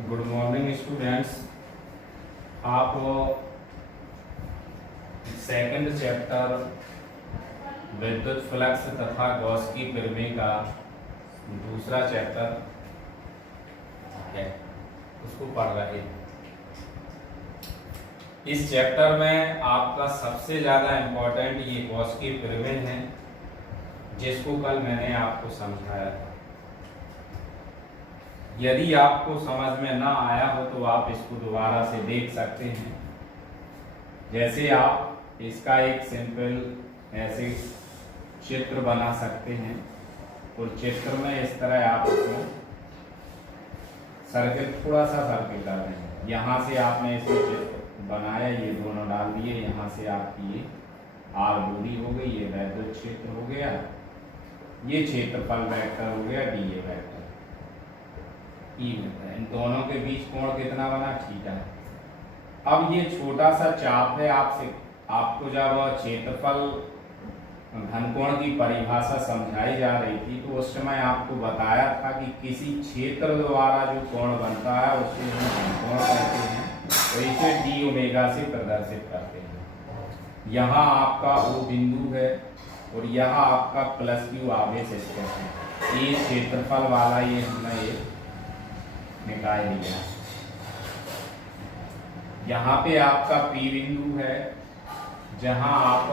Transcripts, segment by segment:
Good morning students. आप second chapter विद्युत flux तथा गॉस की प्रमेय का दूसरा चैप्टर है उसको पढ़ रहे हैं। इस चैप्टर में आपका सबसे ज़्यादा इम्पोर्टेंट ये गॉस की प्रमेय है, जिसको कल मैंने आपको समझाया था। यदि आपको समझ में ना आया हो तो आप इसको दोबारा से देख सकते हैं। जैसे आप इसका एक सिंपल ऐसे चित्र बना सकते हैं और चित्र में इस तरह आप इसमें सर्किल, थोड़ा सा सर्किल डाल रहे हैं। यहाँ से आपने इसमें चित्र बनाया, ये दोनों डाल दिए। यहाँ से आपकी ये आर दूरी हो गई, ये वैद्युत क्षेत्र हो गया, ये क्षेत्रफल वेक्टर हो गया, डी ए वेक्टर ई मिलता है। इन दोनों के बीच कोण कितना बना? थीटा है। अब ये छोटा सा चाप है। आपको जब क्षेत्रफल घनकोण की परिभाषा समझाई जा रही थी तो उस समय आपको बताया था कि किसी क्षेत्र द्वारा जो कोण बनता है उसको हम घनकोण कहते हैं और इसे डी ओमेगा से प्रदर्शित करते हैं। यहाँ आपका O बिंदु है और यहाँ आपका प्लस क्यू आवेश स्थित है। ये क्षेत्रफल वाला ये हमने ये निकाल लिया। यहाँ पे आपका P बिंदु है, जहाँ आप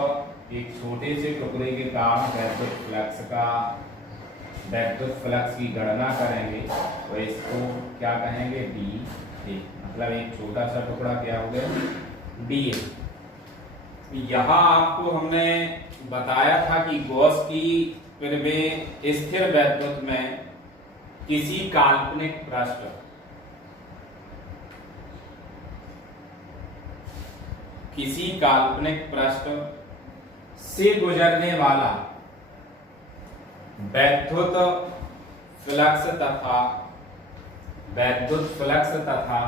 एक छोटे से टुकड़े के कारण वैद्युत फ्लक्स की गणना करेंगे तो इसको क्या कहेंगे? D A. मतलब एक छोटा सा टुकड़ा क्या हो गया? D A. यहाँ आपको हमने बताया था कि गॉस की प्रमेय स्थिर वैद्युत में किसी काल्पनिक पृष्ठ से गुजरने वाला वैद्युत फ्लक्स तथा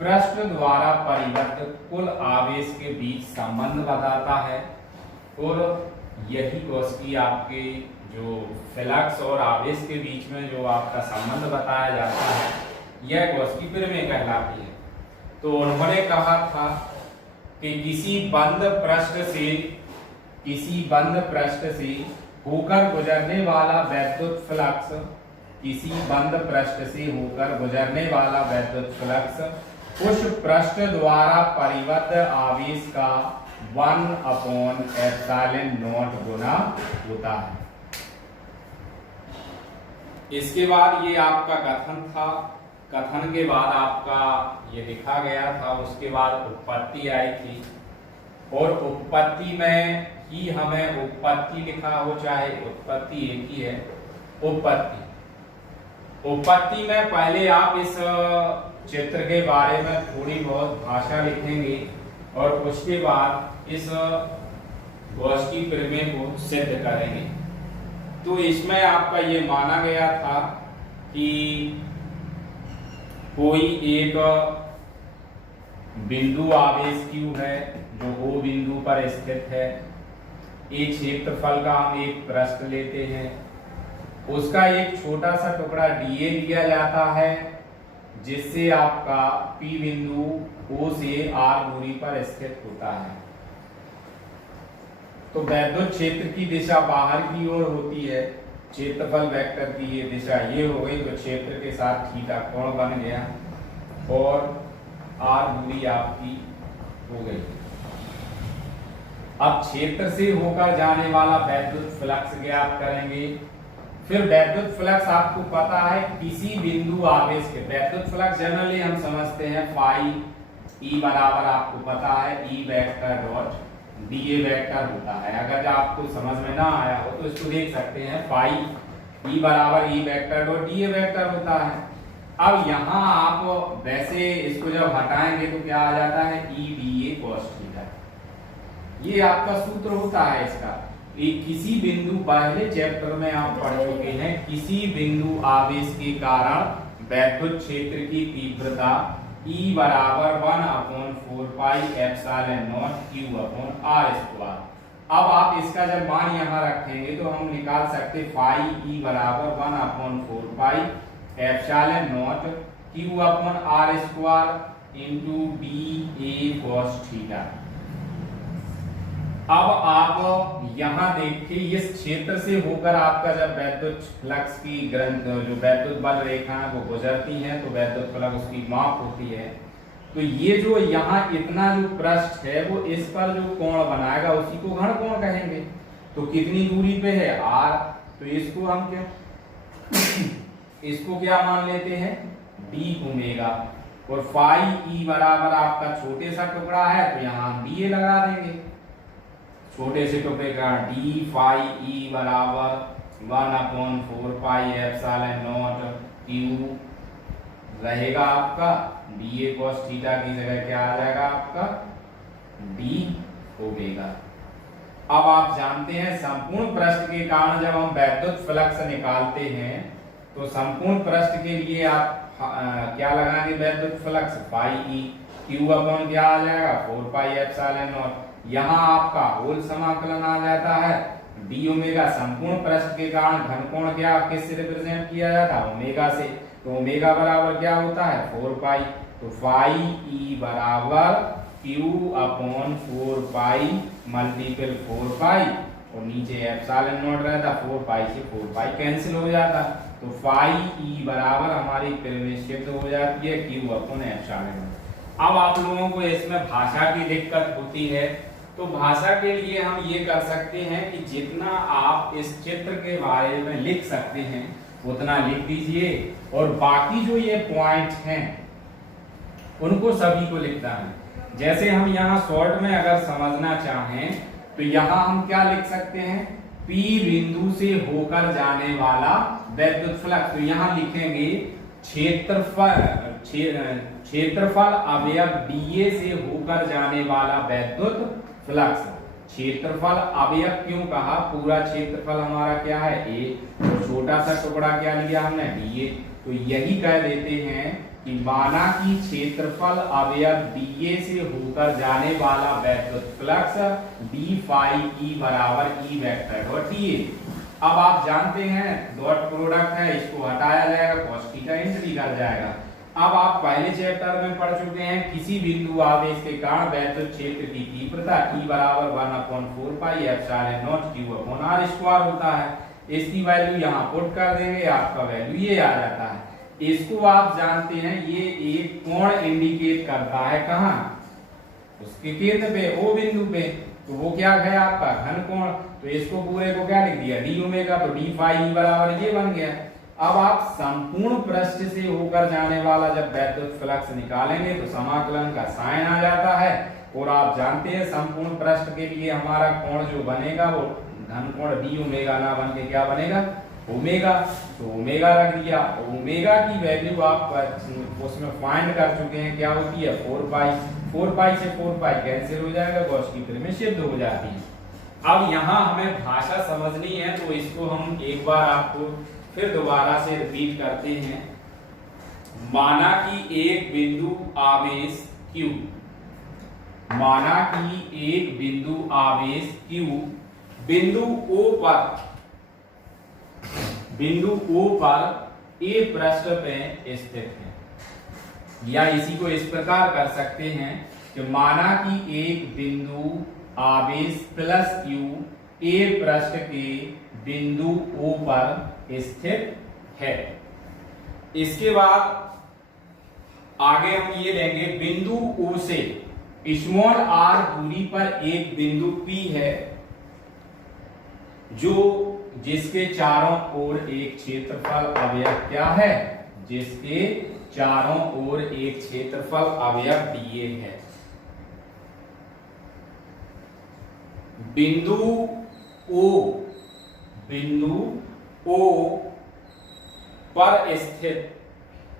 पृष्ठ द्वारा परिवर्तित कुल आवेश के बीच संबंध बताता है। और यही गॉस की आपके जो फ्लक्स और आवेश के बीच में जो आपका संबंध बताया जाता है, यह गॉस की प्रमेय कहलाती है। तो उन्होंने कहा था कि किसी बंद पृष्ठ से होकर गुजरने वाला वैद्युत फ्लक्स उस पृष्ठ द्वारा परिवर्त आवेश का 1/ε0 गुना होता है। इसके बाद ये आपका कथन था। कथन के बाद आपका ये लिखा गया था। उसके बाद उत्पत्ति आई थी और उत्पत्ति में ही हमें उत्पत्ति लिखा हो चाहे उत्पत्ति एक ही है। उत्पत्ति में पहले आप इस चित्र के बारे में थोड़ी बहुत भाषा लिखेंगे और उसके बाद इस गॉस की प्रमेय को सिद्ध करेंगे। तो इसमें आपका ये माना गया था कि कोई एक बिंदु आवेश Q है जो O बिंदु पर स्थित है। एक क्षेत्रफल का हम एक पृष्ठ लेते हैं, उसका एक छोटा सा टुकड़ा dA लिया जाता है, जिससे आपका P बिंदु O से R दूरी पर स्थित होता है। तो वैद्युत क्षेत्र की दिशा बाहर की ओर होती है। क्षेत्रफल वेक्टर की ये दिशा ये हो गई, तो क्षेत्र के साथ थीटा कोण बन गया और R दूरी आपकी हो गई। अब क्षेत्र से होकर जाने वाला वैद्युत फ्लक्स ज्ञात करेंगे। फिर वैद्युत फ्लक्स आपको पता है किसी बिंदु आवेश के वैद्युत फ्लक्स जनरली हम समझते हैं फाई ई बराबर, आपको पता है E vector dot D A vector होता है। अगर आपको समझ में ना आया हो तो इसको देख सकते हैं, फाई ई बराबर E vector dot D A vector होता है। अब यहाँ आप वैसे इसको जब हटाएंगे तो क्या आ जाता है? E D A cos theta. ये आपका सूत्र होता है इसका। किसी बिंदु, पहले चैप्टर में आप पढ़ चुके हैं, किसी बिंदु आवेश के कारण वैद्युत क्षेत्र की तीव्रता E बराबर 1/4 पाई ε0 Q/r²। अब आप इसका जब मान यहाँ रखेंगे तो हम निकाल सकते फाई E बराबर 1/4 पाई ε0 Q upon R square into D A cos theta. अब आप यहां देखिए इस क्षेत्र से होकर आपका जब वैद्युत फ्लक्स की ग्रंथ जो वैद्युत बल रेखा है वो गुजरती है तो वैद्युत फ्लक्स उसकी माप होती है। तो ये जो यहाँ इतना जो पृष्ठ है वो इस पर जो कोण बनाएगा उसी को घन कोण कहेंगे। तो कितनी दूरी पे है R, तो इसको हम क्या इसको क्या मान लेते हैं डी ओमेगा, और फाई ई बराबर आपका छोटे सा टुकड़ा है तो यहाँ हम डी ए लगा देंगे। छोटे से टुकड़े का डी फाई ई बराबर 1/4 पाई एप्सिलॉन नॉट क्यू रहेगा आपका डी ए कॉस थीटा की जगह क्या आ जाएगा आपका डी ओमेगा। अब आप जानते हैं संपूर्ण पृष्ठ के कारण जब हम वैद्युत फ्लक्स निकालते हैं तो संपूर्ण पृष्ठ के लिए आप क्या लगाएंगे वैद्युत flux phi E, q upon क्या आ जाएगा 4 पाई एप्सिलॉन नॉट। यहाँ आपका होल समाकलन आ जाता है डी ओमेगा। संपूर्ण पृष्ठ के कारण घन कोण क्या किससे रिप्रेजेंट किया जाता है ओमेगा से, तो ओमेगा बराबर क्या होता है 4 पाई, तो फाई ई बराबर क्यू अपॉन 4 पाई मल्टीपल 4 पाई और नीचे एप्सिलॉन नॉट रहता 4 पाई से 4 पाई कैंसिल हो जाता, तो फाई ई बराबर हमारी सिद्ध हो जाती है क्यू अपॉन एप्सिलॉन नॉट। अब आप लोगों को इसमें भाषा की दिक्कत होती है तो भाषा के लिए हम ये कर सकते हैं कि जितना आप इस चित्र के बारे में लिख सकते हैं उतना लिख दीजिए और बाकी जो ये पॉइंट हैं उनको सभी को लिखना है। जैसे हम यहाँ शॉर्ट में अगर समझना चाहें तो यहाँ हम क्या लिख सकते हैं P बिंदु से होकर जाने वाला वैद्युत फ्लक्स, तो यहाँ लिखेंगे क्षेत्रफल अवयव dA से होकर जाने वाला वैद्युत फ्लक्स। क्षेत्रफल अवयव क्यों कहा, पूरा क्षेत्रफल हमारा क्या है A, तो छोटा सा टुकड़ा क्या लिया हमने dA, तो यही कह देते हैं कि माना कि क्षेत्रफल अवयव dA से होकर जाने वाला वैद्युत फ्लक्स d फाई E बराबर E वेक्टर डॉट dA। अब आप जानते हैं डॉट प्रोडक्ट है इसको हटाया जाएगा cos थीटा एंट्री कर जाएगा। अब आप पहले चैप्टर में पढ़ चुके हैं किसी बिंदु आवेश के कारण वैद्युत क्षेत्र की तीव्रता E बराबर 1/4 पाई epsilon not Q upon R square होता है। इसकी वैल्यू यहाँ पुट कर देंगे, आपका वैल्यू ये आ जाता है। इसको आप जानते हैं ये एक कोण इंडिकेट करता है कहाँ, उसके केंद्र पे O बिंदु पे, तो वो क्या है आपका घन कोण, तो इसको पूरे को क्या लिख दिया डी ओमेगा, तो डी फाई ई बराबर ये बन गया। अब आप संपूर्ण पृष्ठ से होकर जाने वाला जब वैद्युत फ्लक्स निकालेंगे तो समाकलन का साइन आ जाता है और आप जानते हैं संपूर्ण पृष्ठ के लिए हमारा कोण जो बनेगा वो घन कोण डी ओमेगा ना बन के क्या बनेगा ओमेगा, तो ओमेगा रख दिया। ओमेगा की वैल्यू आप उसमें फाइंड कर चुके हैं क्या होती है 4 पाई, 4 पाई से 4 पाई कैंसिल हो जाएगा, गॉस की पिरामिड सिद्ध हो जाती है। अब यहाँ हमें भाषा समझनी है तो इसको हम एक बार आपको फिर दोबारा से रिपीट करते हैं। माना कि एक बिंदु आवेश Q, माना कि एक बिंदु आवेश Q बिंदु O पर A पृष्ठ पे स्थित है, या इसी को इस प्रकार कर सकते हैं कि माना कि एक बिंदु आवेश प्लस Q A पृष्ठ के बिंदु O पर स्थित है। इसके बाद आगे हम ये लेंगे बिंदु O से स्मॉल r दूरी पर एक बिंदु P है जो जिसके चारों ओर एक क्षेत्रफल अवयव क्या है, जिसके चारों ओर एक क्षेत्रफल अवयव dA है। बिंदु O पर स्थित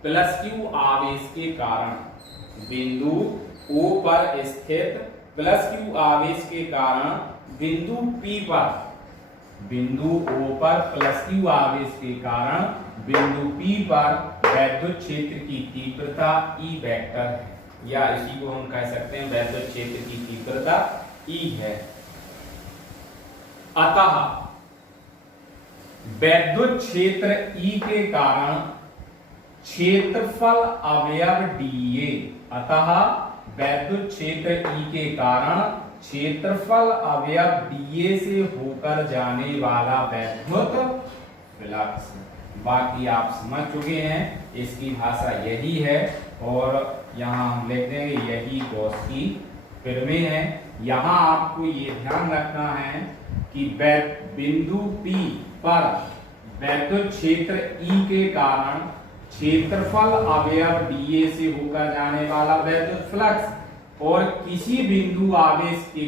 प्लस Q आवेश के कारण, बिंदु O पर स्थित प्लस Q आवेश के कारण बिंदु P पर, बिंदु O पर प्लस Q आवेश के कारण बिंदु P पर वैद्युत क्षेत्र की तीव्रता E वेक्टर है, या इसी को हम कह सकते हैं वैद्युत क्षेत्र की तीव्रता E है। अतः वैद्युत क्षेत्र E के कारण क्षेत्रफल अवयव dA, अतः वैद्युत क्षेत्र E के कारण क्षेत्रफल अवयव dA से होकर जाने वाला वैद्युत फ्लक्स। बाकी आप समझ चुके हैं, इसकी भाषा यही है और यहाँ हम लिख देंगे यही गॉस की प्रमेय है। यहाँ आपको ये ध्यान रखना है कि बिंदु P पर वैद्युत क्षेत्र E के कारण क्षेत्रफल अवयव dA से होकर जाने वाला वैद्युत फ्लक्स और किसी बिंदु आवेश के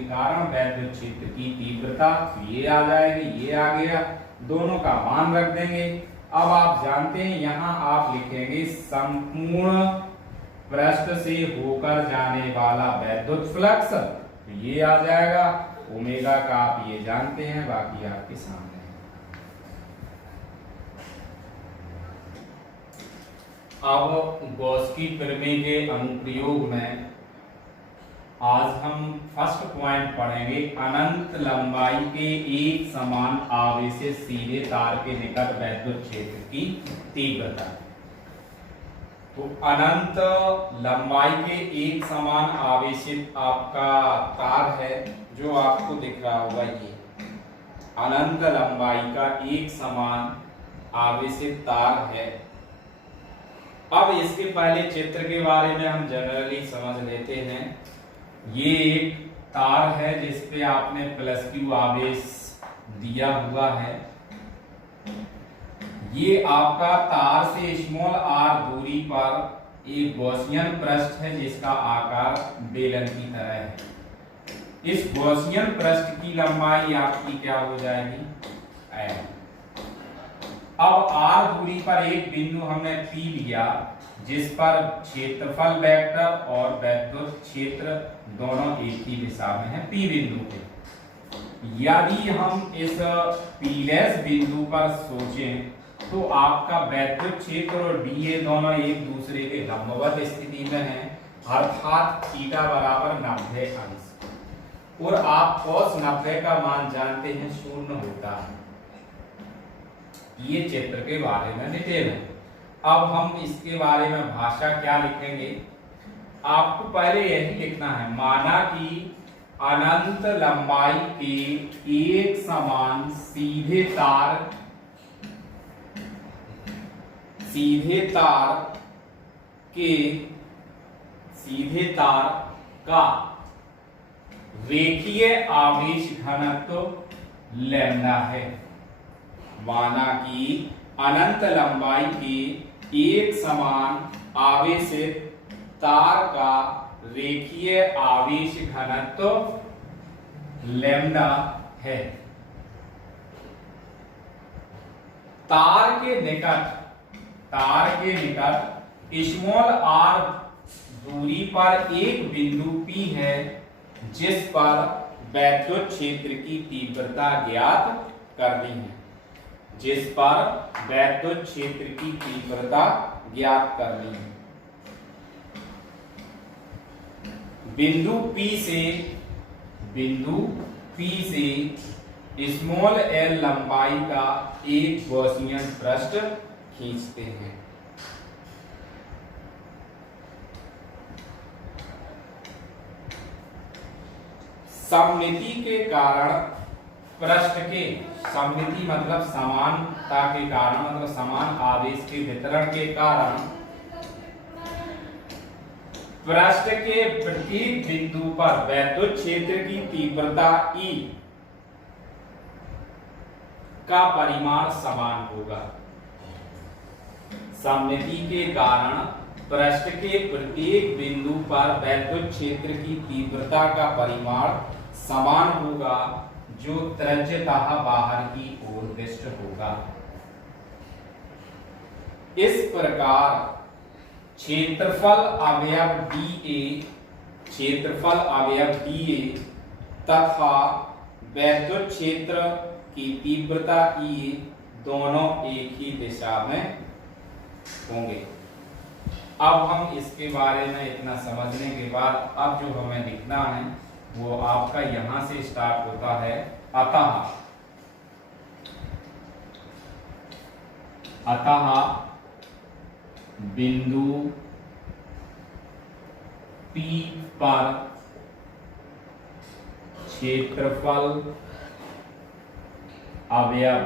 कारण वैद्युत क्षेत्र की तीव्रता, ये आ जाएगी, ये आ गया, दोनों का मान रख देंगे। अब आप जानते हैं यहाँ आप लिखेंगे संपूर्ण पृष्ठ से होकर जाने वाला वैद्युत फ्लक्स, तो ये आ जाएगा ओमेगा का, आप ये जानते हैं, बाकी आपके सामने। अब गॉस की प्रमेय के अनुप्रयोग में आज हम फर्स्ट पॉइंट पढ़ेंगे, अनंत लंबाई के एक समान आवेशित सीधे तार के निकट वैद्युत क्षेत्र की तीव्रता। तो अनंत लंबाई के एक समान आवेशित आपका तार है, जो आपको दिख रहा होगा, ये अनंत लंबाई का एक समान आवेशित तार है। अब इसके पहले चित्र के बारे में हम जनरली समझ लेते हैं। ये एक तार है जिस पे आपने प्लस क्यू आवेश दिया हुआ है। ये आपका तार से स्मॉल r दूरी पर एक गॉसियन पृष्ठ है जिसका आकार बेलन की तरह है। इस गॉसियन पृष्ठ की लंबाई आपकी क्या हो जाएगी, l। अब r दूरी पर एक बिंदु हमने P लिया जिस पर क्षेत्रफल वेक्टर और वैद्युत क्षेत्र दोनों एक ही दिशा में है P बिंदु पे। यदि हम इस P बिंदु पर सोचें तो आपका वैद्युत क्षेत्र और dA दोनों एक दूसरे के लंबवत स्थिति में हैं, अर्थात थीटा बराबर 90 अंश, और आप cos 90 का मान जानते हैं, 0 होता है। ये चित्र के बारे में डिटेल है। अब हम इसके बारे में भाषा क्या लिखेंगे, आपको पहले यही लिखना है, माना कि अनंत लंबाई के एक समान सीधे तार का रेखीय आवेश घनत्व लैम्डा है। माना कि अनंत लंबाई के एक समान आवेशित तार का रेखीय आवेश घनत्व लैम्डा है। तार के निकट स्मॉल r दूरी पर एक बिंदु P है जिस पर वैद्युत क्षेत्र की तीव्रता ज्ञात करनी है, बिंदु P से स्मॉल l लंबाई का एक गॉसियन पृष्ठ खींचते हैं। सममिति के कारण पृष्ठ के, सममिति मतलब समानता के कारण, मतलब समान आवेश के वितरण के कारण पृष्ठ के प्रत्येक बिंदु पर वैद्युत क्षेत्र की तीव्रता E का परिमाण समान होगा। सममिति के कारण पृष्ठ के प्रत्येक बिंदु पर वैद्युत क्षेत्र की तीव्रता का परिमाण समान होगा, जो त्रिज्यतः बाहर की ओर दिष्ट होगा। इस प्रकार क्षेत्रफल अवयव dA तथा वैद्युत क्षेत्र की तीव्रता E दोनों एक ही दिशा में होंगे। अब हम इसके बारे में इतना समझने के बाद अब जो हमें लिखना है वो आपका यहां से स्टार्ट होता है। अतः अतः बिंदु P पर क्षेत्रफल अवयव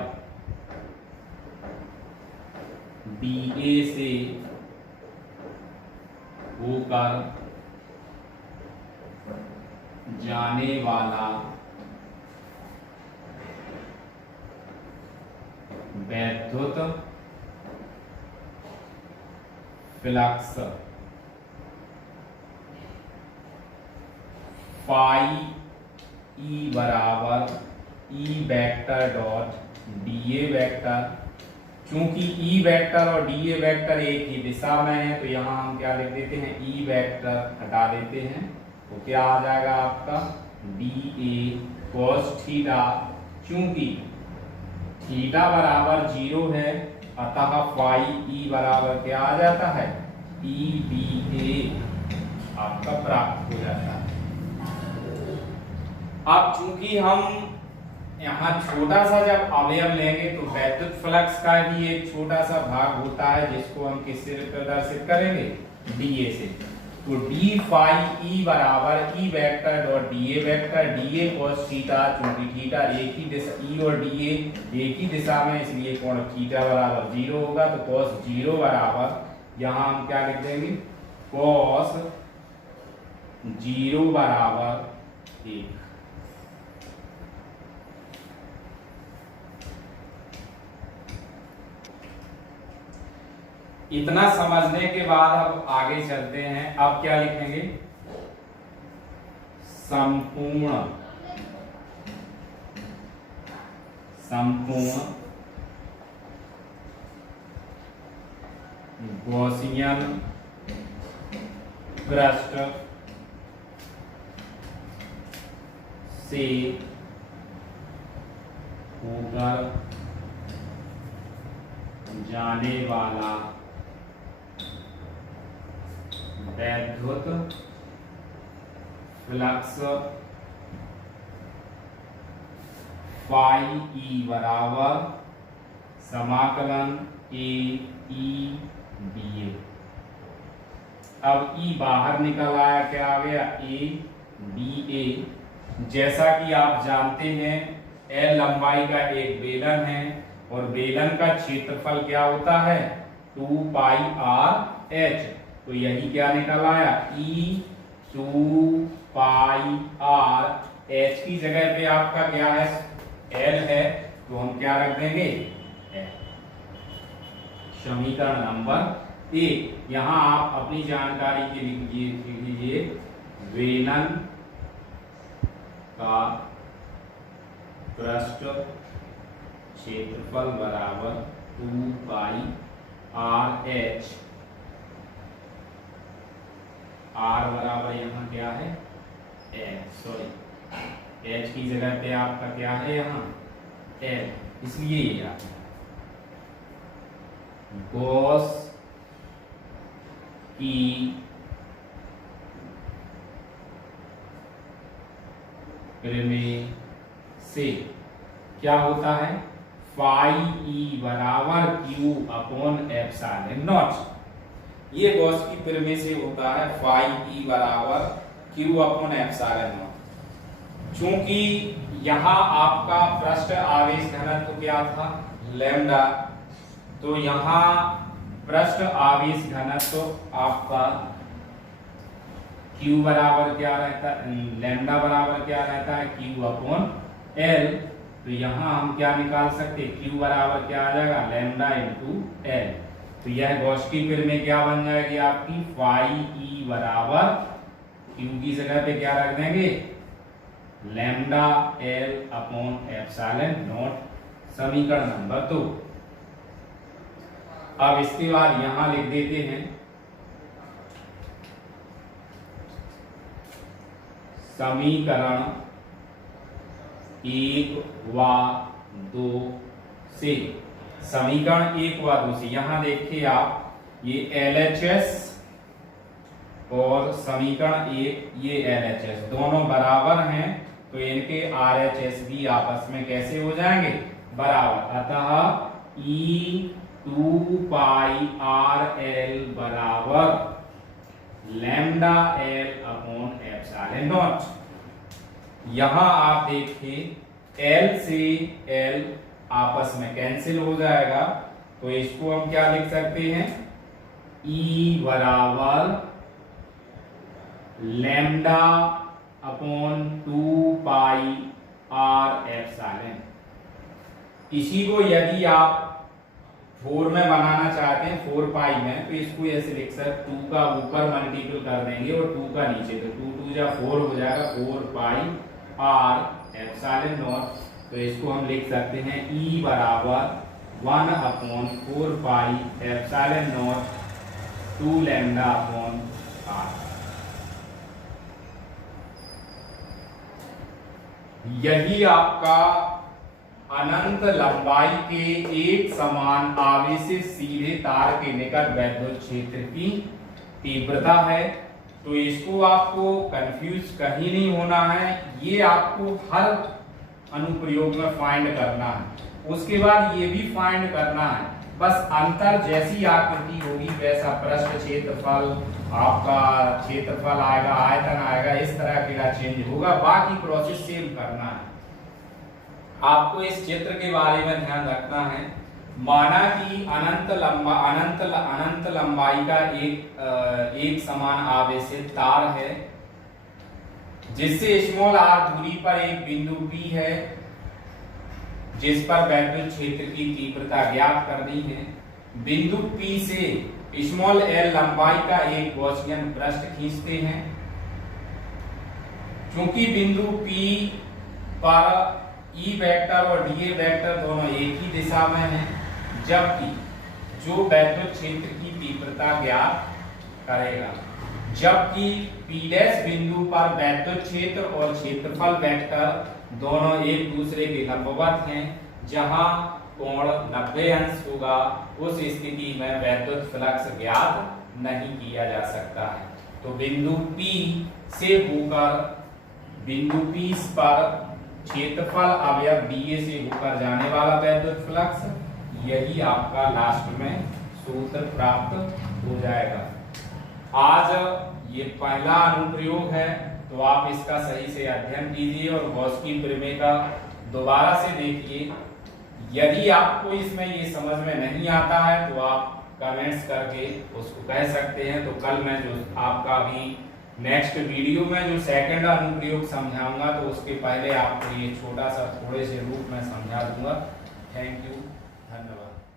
dA से होकर जाने वाला वैद्युत फ्लक्स फाई E बराबर E vector dot dA vector. चूंकि E वेक्टर और dA वेक्टर एक ही दिशा में है तो यहां हम क्या लिख देते हैं, E वेक्टर हटा देते हैं तो क्या आ जाएगा आपका dA cos थीटा। चूंकि थीटा बराबर 0 है अतः फाई E बराबर क्या आ जाता है, EBA आपका प्राप्त हो जाता है। अब चूंकि हम यहाँ छोटा सा जब अवयव लेंगे तो वैद्युत फ्लक्स का भी एक छोटा सा भाग होता है जिसको हम किससे प्रदर्शित करेंगे, dA से। तो d फाई E बराबर E vector dot dA vector, dA cos theta. चूंकि थीटा एक ही दिशा, E और dA एक ही दिशा में इसलिए कोण थीटा बराबर 0 होगा। तो cos 0 बराबर यहाँ हम क्या लिख देंगे, cos 0 बराबर 1। इतना समझने के बाद अब आगे चलते हैं। अब क्या लिखेंगे, संपूर्ण गॉसियन पृष्ठ से होकर जाने वाला वैद्युत फ्लक्स फाई E बराबर समाकलन AEBA। अब E बाहर निकल आया, क्या आ गया, ABA। जैसा कि आप जानते हैं L लंबाई का एक बेलन है और बेलन का क्षेत्रफल क्या होता है, 2 पाई RH। तो यही क्या निकल आया, E 2 पाई RH की जगह पे आपका क्या है, L है तो हम क्या रख देंगे, L। समीकरण नंबर 1। यहां आप अपनी जानकारी के लिए लिख लीजिए, बेलन का पृष्ठ क्षेत्रफल बराबर 2 पाई RH। R बराबर यहाँ क्या है, H की जगह पे आपका क्या है यहाँ L, इसलिए ये आता है गॉस की प्रमेय से क्या होता है, फाई E बराबर Q अपॉन एप्सिलॉन नॉट। ये गॉस की प्रमेय से होता है फाई E बराबर Q अपॉन एप्सिलॉन नॉट। चूंकि यहाँ आपका पृष्ठ आवेश घनत्व क्या था, लैम्डा, तो यहाँ पृष्ठ आवेश घनत्व आपका Q बराबर क्या रहता है, लैम्डा बराबर क्या रहता है, Q अपॉन L। तो यहाँ हम क्या निकाल सकते हैं, Q बराबर क्या आ जाएगा, लैम्डा इंटू L। तो यह गॉस की प्रमेय क्या बन जाएगी आपकी, फाई E बराबर Q की जगह पे क्या रख देंगे, lambda L upon epsilon not. समीकरण नंबर 2। अब इसके बाद यहां लिख देते हैं समीकरण 1 व 2 से। समीकरण 1 व 2 से यहां देखिए आप, ये LHS और समीकरण 1 ये LHS दोनों बराबर हैं तो इनके RHS भी आपस में कैसे हो जाएंगे, बराबर। अतः E 2 पाई आर एल बराबर lambda L upon epsilon not. यहां आप देखिए एल से एल आपस में कैंसिल हो जाएगा, तो इसको हम क्या लिख सकते हैं, ई बराबर lambda upon 2 pi r epsilon. इसी को यदि आप 4 में बनाना चाहते हैं, 4 पाई में, तो इसको ऐसे लिख सकते, 2 का ऊपर मल्टीपल कर देंगे और 2 का नीचे, तो 2 2 जा 4 हो जाएगा, 4 पाई आर एप्सिलॉन नॉट। तो इसको हम लिख सकते हैं ई बराबर 1 upon 4 pi epsilon naught 2 lambda upon r. यही आपका अनंत लंबाई के एक समान आवेशित सीधे तार के निकट वैद्युत क्षेत्र की तीव्रता है। तो इसको आपको कंफ्यूज कहीं नहीं होना है, ये आपको हर अनुप्रयोग में फाइंड करना है। उसके बाद ये भी फाइंड करना है, बस अंतर जैसी आकृति होगी वैसा पृष्ठ क्षेत्रफल, आपका क्षेत्रफल आएगा, आयतन आएगा, इस तरह का चेंज होगा, बाकी प्रोसेस सेम करना है। आपको इस चित्र के बारे में ध्यान रखना है। माना कि अनंत लंबाई का एक समान आवेशित तार है, जिससे स्मॉल आर दूरी पर एक बिंदु P है, जिस पर वैद्युत क्षेत्र की तीव्रता ज्ञात करनी है। बिंदु P से स्मॉल l लंबाई का एक गॉसियन पृष्ठ खींचते हैं। चूंकि बिंदु P पर E वेक्टर और dA वेक्टर दोनों एक ही दिशा में हैं, जबकि जो वैद्युत क्षेत्र की तीव्रता ज्ञात करेगा, जबकि P' बिंदु पर वैद्युत क्षेत्र और क्षेत्रफल वेक्टर दोनों एक दूसरे के लंबवत हैं, जहां कोण 90 अंश होगा, उस स्थिति में वैद्युत फ्लक्स ज्ञात नहीं किया जा सकता है। तो बिंदु P से होकर बिंदु P पर क्षेत्रफल अवयव dA से होकर जाने वाला वैद्युत फ्लक्स, यही आपका लास्ट में सूत्र प्राप्त हो जाएगा। आज ये पहला अनुप्रयोग है, तो आप इसका सही से अध्ययन कीजिए और गॉस की प्रमेय का दोबारा से देखिए। यदि आपको इसमें ये समझ में नहीं आता है तो आप कमेंट्स करके उसको कह सकते हैं। तो कल मैं जो आपका अभी नेक्स्ट वीडियो में जो सेकंड अनुप्रयोग समझाऊंगा, तो उसके पहले आपको ये छोटा सा थोड़े से रूप में समझा दूंगा। थैंक यू, धन्यवाद।